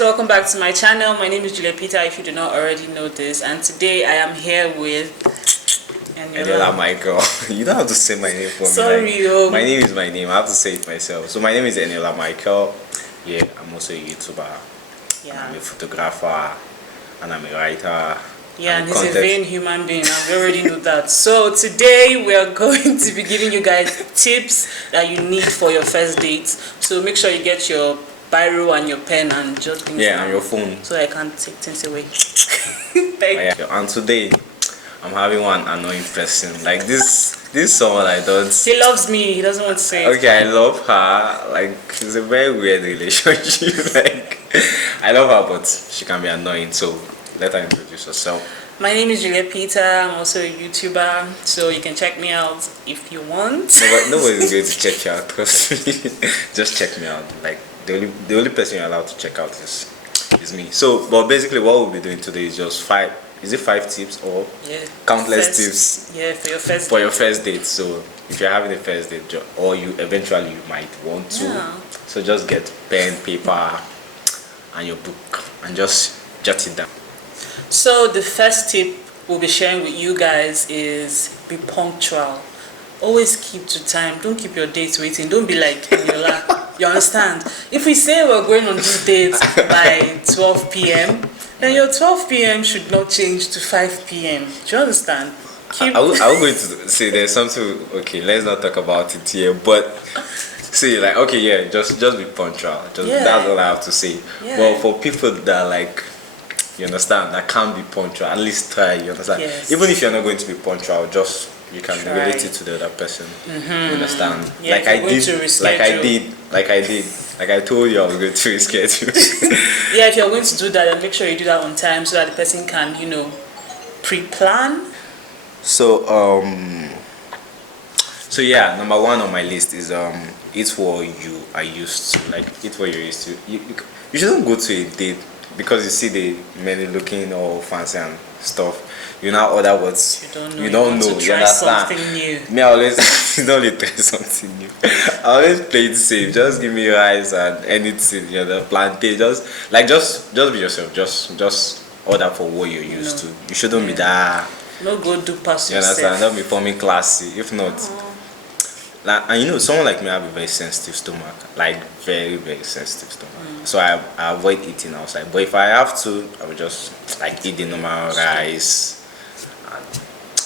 guys, welcome back to my channel. My name is Julia Peter, if you do not already know this, and today I am here with Eniola Michael. You don't have to say my name for me. Sorry, my name is my name. I have to say it myself. So my name is Eniola Michael. Yeah, I'm also a YouTuber. Yeah. I'm a photographer and I'm a writer. Yeah, and he's a vain human being, and we already know that. So today we are going to be giving you guys tips that you need for your first dates. So make sure you get your biro and your pen and jot things down. And your phone. So I can take things away. Thank you. And today I'm having one annoying person. Like this is someone I don't. He loves me. He doesn't want to say it. Okay, I love her. Like it's a very weird relationship. Like I love her, but she can be annoying. So let her introduce herself. My name is Julia Peter. I'm also a YouTuber, so you can check me out if you want. Nobody's going to check you out. Trust me. Just check me out. Like the only person you're allowed to check out is me. So, but basically, what we'll be doing today is just 5. Is it 5 tips or countless tips? Yeah, for your first. For your first date. So, if you're having a first date, or you eventually might want to, so just get pen, paper, and your book, and just jot it down. So the first tip we'll be sharing with you guys is be punctual. Always keep to time. Don't keep your dates waiting. Don't be like Eniola. You understand? If we say we're going on this date by 12 p.m., then your 12 p.m. should not change to 5 p.m. Do you understand? I was going to say there's something. Okay, let's not talk about it here. But see, like, okay, yeah, just be punctual. That's all I have to say. Yeah. Well, for people that like. You understand? That can't be punctual. At least try. You understand? Yes. Even if you're not going to be punctual, just you can relate it to the other person. You understand? Yeah, like I told you I was going to reschedule. Yeah, if you're going to do that, then make sure you do that on time so that the person can, pre-plan. So yeah, number 1 on my list is eat what you are used to. Like eat what you're used to. You shouldn't go to a date because you see the many looking all fancy and stuff. You now order what you don't know. You understand? Something new. Me, I always don't only try something new. I always play it safe. Just give me rice and anything. Plantain. Just be yourself. Just order for what you're used to. You shouldn't be that. No go do pass yourself. You understand? Don't be forming classy. If not. And someone like me, I have a very sensitive stomach, like very, very sensitive stomach. So I avoid eating outside. But if I have to, I will just like eat the normal rice. And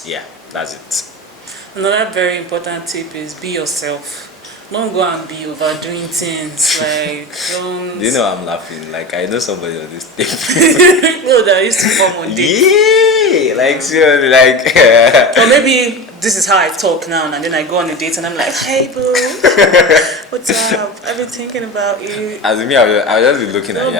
yeah, that's it. Another very important tip is be yourself. Don't go and be overdoing things. Like don't. Do you know I'm laughing? Like I know somebody on this thing. No, that used to come on dates. Yeah, like seriously, like. Or maybe this is how I talk now, and then I go on a date and I'm like, hey boo, what's up? I've been thinking about you. As me, I'll just be looking at you.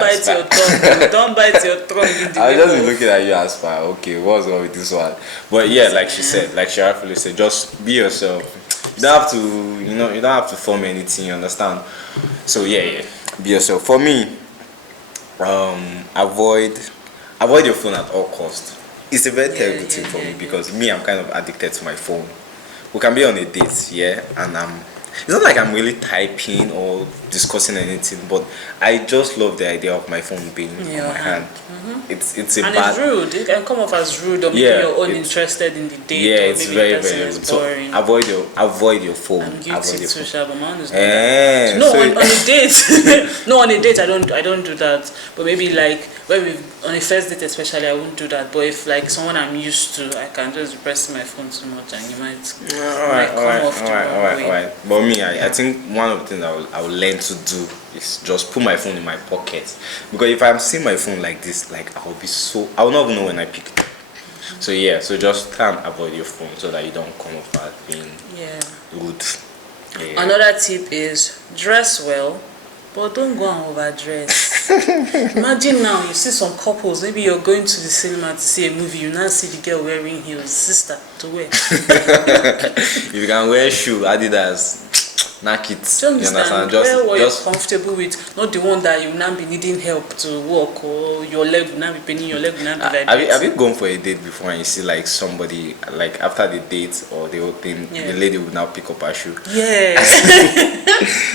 Don't bite your tongue. I'll just be looking at you as far. Okay, what's wrong with this one? But yeah, like she said, like she rightfully said, just be yourself. You don't have to, you don't have to form anything. You understand? So yeah, be yourself. For me, avoid your phone at all costs. It's a very terrible thing for me because I'm kind of addicted to my phone. We can be on a date, and it's not like I'm really typing or discussing anything, but I just love the idea of my phone being on my hand. It's it's rude. It can come off as rude or maybe you're uninterested in the date. Yeah, or it's maybe very, the person very is rude. boring. So avoid your phone. I'm guilty to Shabba, man. On a date. No, on a date I don't do that. But maybe like on a first date especially, I won't do that. But if like someone I'm used to, I can just press my phone too much and you might come off the wrong way. But me, I think one of the things I will learn to do is just put my phone in my pocket, because if I'm seeing my phone like this, like I will not even know when I pick it up. So just try and avoid your phone so that you don't come off as being rude. Another tip is dress well, but don't go and overdress. Imagine now you see some couples, maybe you're going to the cinema to see a movie, you now see the girl wearing heels. Sister, to wear. If you can wear shoe, Adidas, Knock it. Do you understand? Wear what Just you're comfortable with, not the one that you will now be needing help to walk, or your leg will now be paining, your leg will now be like have this. you gone for a date before and you see like somebody like after the date or the whole thing, Yeah. the lady will now pick up her shoe. Yes.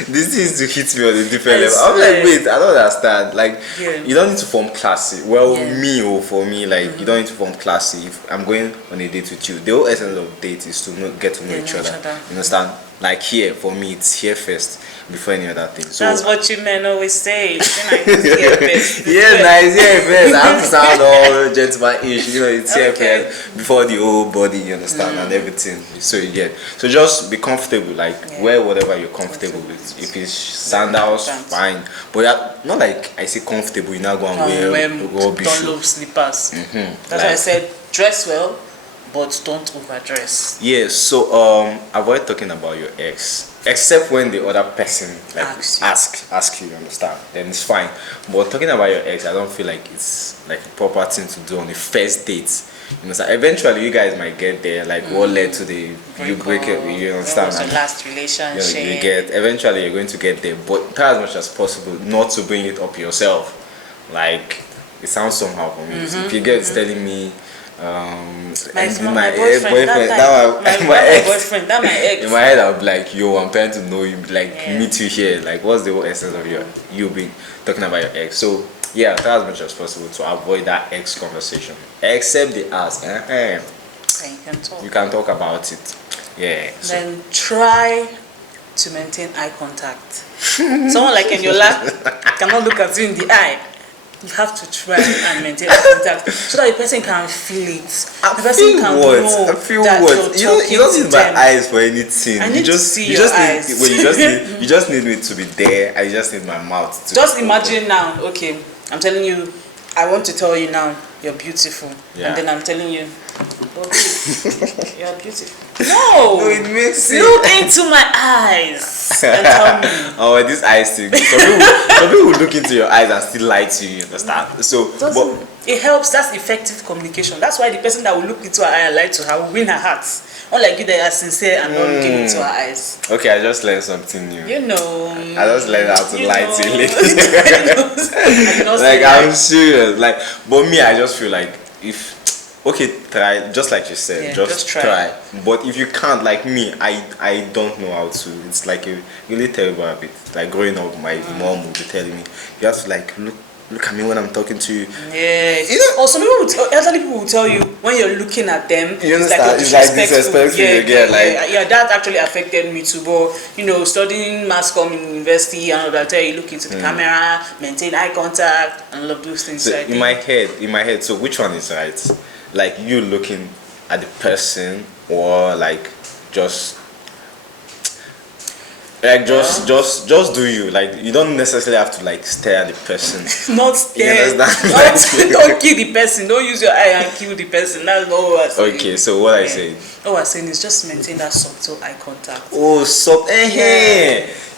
This is to hit me on a different I level. I'm swear. like, wait, I don't understand. Like, Yeah. you don't need to form classy. Well, Yeah. me or for me, like, you don't need to form classy. If I'm going on a date with you, the whole essence of date is to get to know Yeah, each know other. each other. You understand? Like here, for me, it's here first before any other thing. So That's what you men always say. It's like, yeah, best. yeah, nice, yeah, first. I have to sound all gentleman-ish, you know, it's here Okay. first before the whole body, you understand, and everything. So you get. So just be comfortable, like Yeah. wear whatever you're comfortable with. If it's sandals, important. fine. But not like I say comfortable, you now go and wear rubbish. Dunlop slippers. That's Like- why I said dress well, but don't overdress. Yeah, so avoid talking about your ex. Except when the other person like ask you, you understand? Then it's fine. But talking about your ex, I don't feel like it's like a proper thing to do on the first date. You understand? Eventually you guys might get there, like what led to the you break it, you understand? What was your And last you relationship? get eventually you're going to get there, but try as much as possible not to bring it up yourself. Like it sounds somehow for me. If you get telling me My my boyfriend, that my ex. boyfriend, that my ex. In my head, I'll be like, yo, I'm trying to know you, like Yeah. meet you here. Like, what's the whole essence of you being talking about your ex? So, yeah, try as much as possible to avoid that ex conversation. Except the ask, Okay, you can talk. you can talk about it. Yeah. So, Then try to maintain eye contact. Someone like Eniola cannot look at you in the eye. You have to try and maintain eye contact so that the person can feel it. The person can know I feel that what? you're You don't talking need to my them. eyes for anything. I you need to just see you your just eyes. need you just need me to be there. I just need my mouth to Just imagine now, okay, I'm telling you, I want to tell you now, you're beautiful. Yeah. And then I'm telling you, oh, babe, you're beautiful. No! No, it makes sense. Look into my eyes and tell me. Oh, this eyes thing. Some people look into your eyes and still lie to you, you understand? So, but It helps, that's effective communication. That's why the person that will look into her eye and lie to her will win her heart. Unlike you that are sincere and not looking into her eyes. okay, I just learned something new. You know. I just learned how to lie to a lady. I cannot say Like that. I'm serious. Like, but me, I just feel like if try just like you said, Yeah, just just try. But if you can't, like me, I don't know how to. It's like a really terrible habit. Like growing up, my mom would be telling me, you have to like look at me when I'm talking to you. Yeah. You know- Or some people will elderly people will tell you when you're looking at them. You It's understand? like It's like disrespectful. disrespectful, you get, like- yeah, that actually affected me too. But you know, studying mass comm in university and all that, tell you look into the camera, maintain eye contact, and all of those things. So So I in think- my head, so which one is right? Like you looking at the person or like just just do you, like you don't necessarily have to like stare at the person. not stare. understand? Don't kill the person. Don't use your eye and kill the person. That's not what I saying. Okay, so what I say? All I'm saying is just maintain that subtle eye contact. Oh, so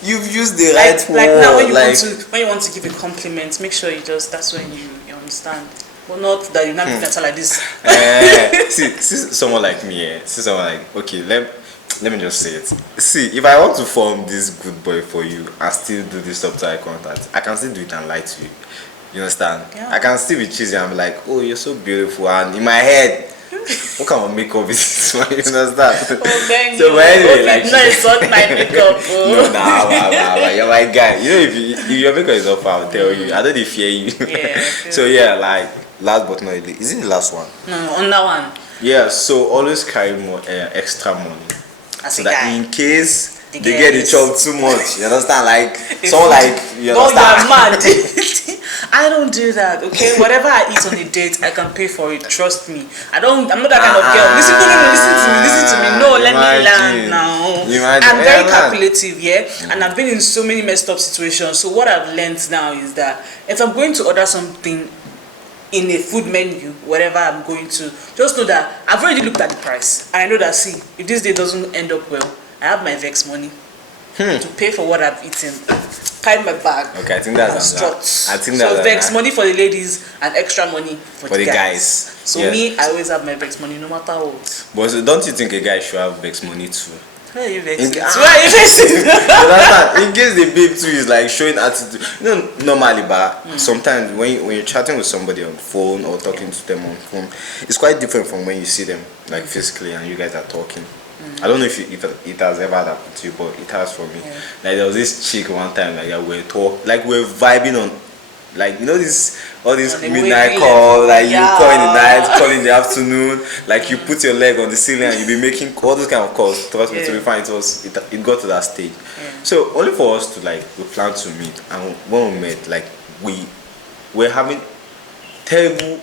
you've used the right Like word. now when Like you want to give a compliment, make sure you just that's when you understand. Well, not that you're not looking at her like this. see someone like me, see someone like, okay, let me just say it. See, if I want to form this good boy for you and still do this subtle eye contact, I can still do it and lie to you. You understand? Yeah. I can still be cheesy and be like, oh, you're so beautiful, and in my head, what kind of makeup is this one? You understand? Oh, thank So, you. but anyway, Okay, like, no, it's not my makeup. no, nah, you're my guy. You know, if your makeup is off, I'll tell you. I don't fear you. Yeah, So yeah, like last but not least, is it the last one? No, on that one. Yeah. So always carry more extra money. As So a that guy. in case The they get the girls. chop too much, you understand? Like someone like you No, understand? you're mad. I don't do that, okay? Whatever I eat on a date, I can pay for it. Trust me. I'm not that kind of girl. Listen to me. No, let me Imagine. learn now. Imagine. I'm very Yeah, man. calculative, yeah? And I've been in so many messed up situations. So what I've learned now is that if I'm going to order something in a food menu, whatever I'm going to, just know that I've already looked at the price. And I know that, see, if this day doesn't end up well, I have my vex money to pay for what I've eaten. Carry my bag. Okay, I think that's Struts. I think so that's vex money for the ladies and extra money for the guys. So Yeah. me, I always have my vex money no matter what. But don't you think a guy should have vex money too? Where are you vexing? In, Where are you vexing? you understand? In case the babe too is like showing attitude, normally, but sometimes when you're chatting with somebody on phone or talking to them on phone, it's quite different from when you see them like physically and you guys are talking. I don't know if it has ever happened to you, but it has for me. Yeah. Like there was this chick one time, like we're vibing on, like this all this On the midnight wavy call, level. like you call in the Yeah. night, call in the afternoon, like you put your leg on the ceiling and you be making all those kind of calls. Trust me, to be fine, it got to that stage. Yeah. So only for us to we planned to meet, and when we met, like we're having terrible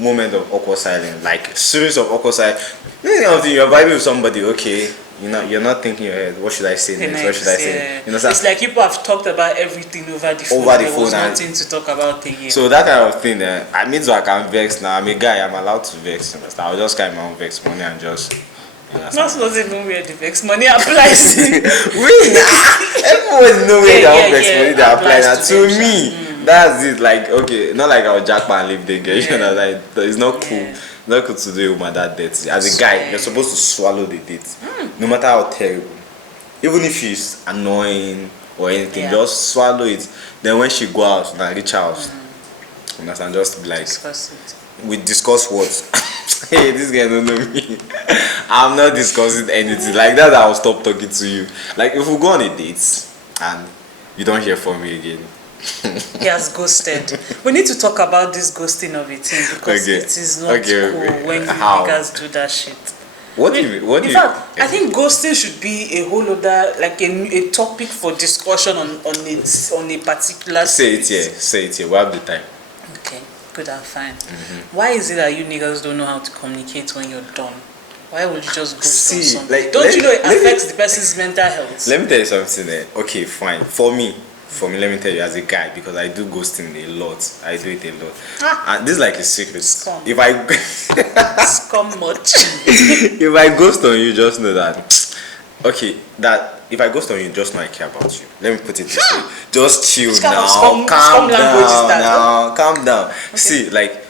moment of awkward silence, like series of awkward silence. You're vibing with somebody, okay, you're not thinking in your head, what should I say next? What should I say? You know, It's like people have talked about everything over the phone. Over the there phone was and- nothing to talk about again. So that kind of thing, I mean, so I can vex now. I'm a guy, I'm allowed to vex. You understand? I'll just carry my own vex money and just. You understand? That's not even where the vex money applies. Everyone know where their vex money they apply. Now, applies to them, me, that's it. Like, okay, not like I'll jackpot and leave the girl. You know, like it's not cool. Yeah. It's not cool to do with my dad date. As a guy, you're supposed to swallow the date, no matter how terrible. Even if she's annoying or anything, Yeah. just swallow it. Then when she go out, now reach out. Understand? Just be like, Discuss it. we discuss what. Hey, this guy don't know me. I'm not discussing anything. Like that, I'll stop talking to you. Like if we go on a date and you don't hear from me again. He has ghosted. We need to talk about this ghosting of a thing because Okay. it is not Okay, cool okay. when you How? niggas do that shit. What do you mean? What do In you? fact, I think ghosting should be a whole other, like a topic for discussion on a particular. Say it space. here. Say it here. We have the time. Okay, good and fine. Why is it that you niggas don't know how to communicate when you're done? Why would you just ghost on See, something? like, Don't you know it let me- affects the person's mental health? Let me tell you something. Okay, fine. For me, let me tell you as a guy, because I do ghosting a lot. I do it a lot. And this is like a secret. Scum. If I Scum much. if I ghost on you, just know that. Okay, that if I ghost on you, just know I care about you. Let me put it this way. Just chill Which kind of now. scum Calm language is down that? now. Calm down. See, like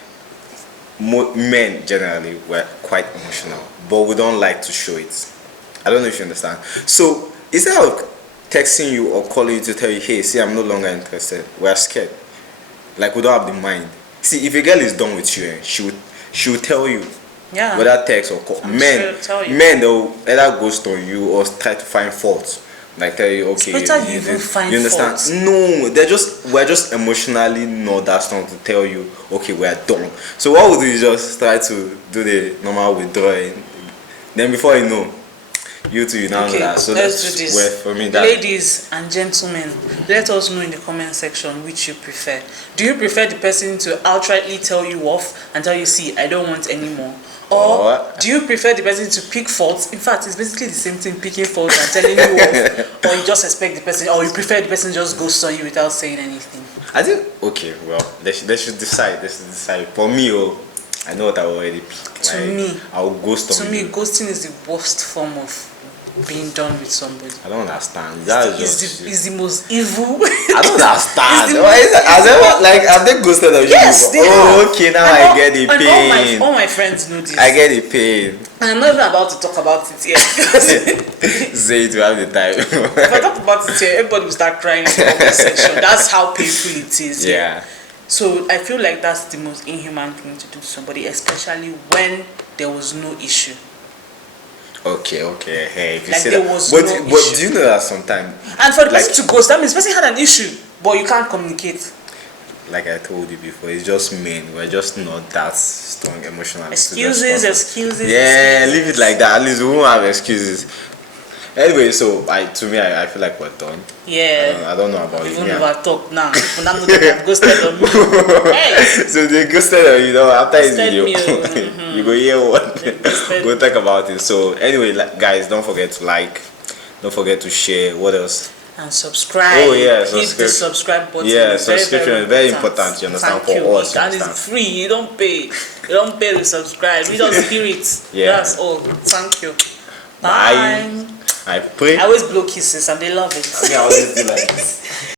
men generally, we're quite emotional, but we don't like to show it. I don't know if you understand. So instead of texting you or calling you to tell you, hey, see, I'm no longer interested, we're scared. Like we don't have the mind. See, if a girl is done with you, she will tell you. Yeah. Whether text or call. I'm sure Men, they'll tell you. they'll either ghost on you or try to find faults. Like tell you, okay, It's better you even find you understand? faults. No, we're just emotionally not that strong to tell you, okay, we're done. So what would you just try to do the normal withdrawing? Then before you know, you now know Okay, that. So let's that's do this. where for me that Ladies and gentlemen, let us know in the comment section which you prefer. Do you prefer the person to outrightly tell you off and tell you, see, I don't want any more? Or do you prefer the person to pick faults? In fact, it's basically the same thing, picking faults and telling you off. Or you just expect the person, or you prefer the person just ghosts on you without saying anything. I think okay, well, they should decide. For me, I know what I already picked. To Like, me- I'll ghost on To me, you. ghosting is the worst form of being done with somebody. I don't understand. That's just. It's the most evil. I don't understand. It's the Why is that? Have they ghosted on you? Yes, before? they Oh, have. okay, now And I all- get the and pain. all my friends know this. I get the pain. And I'm not even about to talk about it here. Because Say it to have the time. if I talk about it here, everybody will start crying in the comment section. That's how painful it is. Yeah. So I feel like that's the most inhuman thing to do to somebody, especially when there was no issue. Okay. Hey, if you Like say there that. was But no do issue. you know that sometimes, And for the Like- person to ghost, that means the person had an issue, but you can't communicate. like I told you before, it's just men. We're just not that strong emotionally. Excuses. Yeah, leave it like that. At least we won't have excuses. Anyway, so I feel like we're done. Yeah. I don't know about you. Even Yeah. over talk now. People now know that they've ghosted on me. Hey! So they ghosted on you know after this Ghosted video. me, oh, You go hear one. ghosted We'll talk about it. So anyway, guys, don't forget to like, don't forget to share. What else? And subscribe. Oh, yeah, Hit the subscribe button. Yeah, It's very, subscription is very important, you understand, Thank for you. us, you And understand. it's free. You don't pay. You don't pay to subscribe. We don't spirit. Yeah. That's all. Thank you. Bye. Bye. I pray. I always blow kisses and they love it. I always do like this.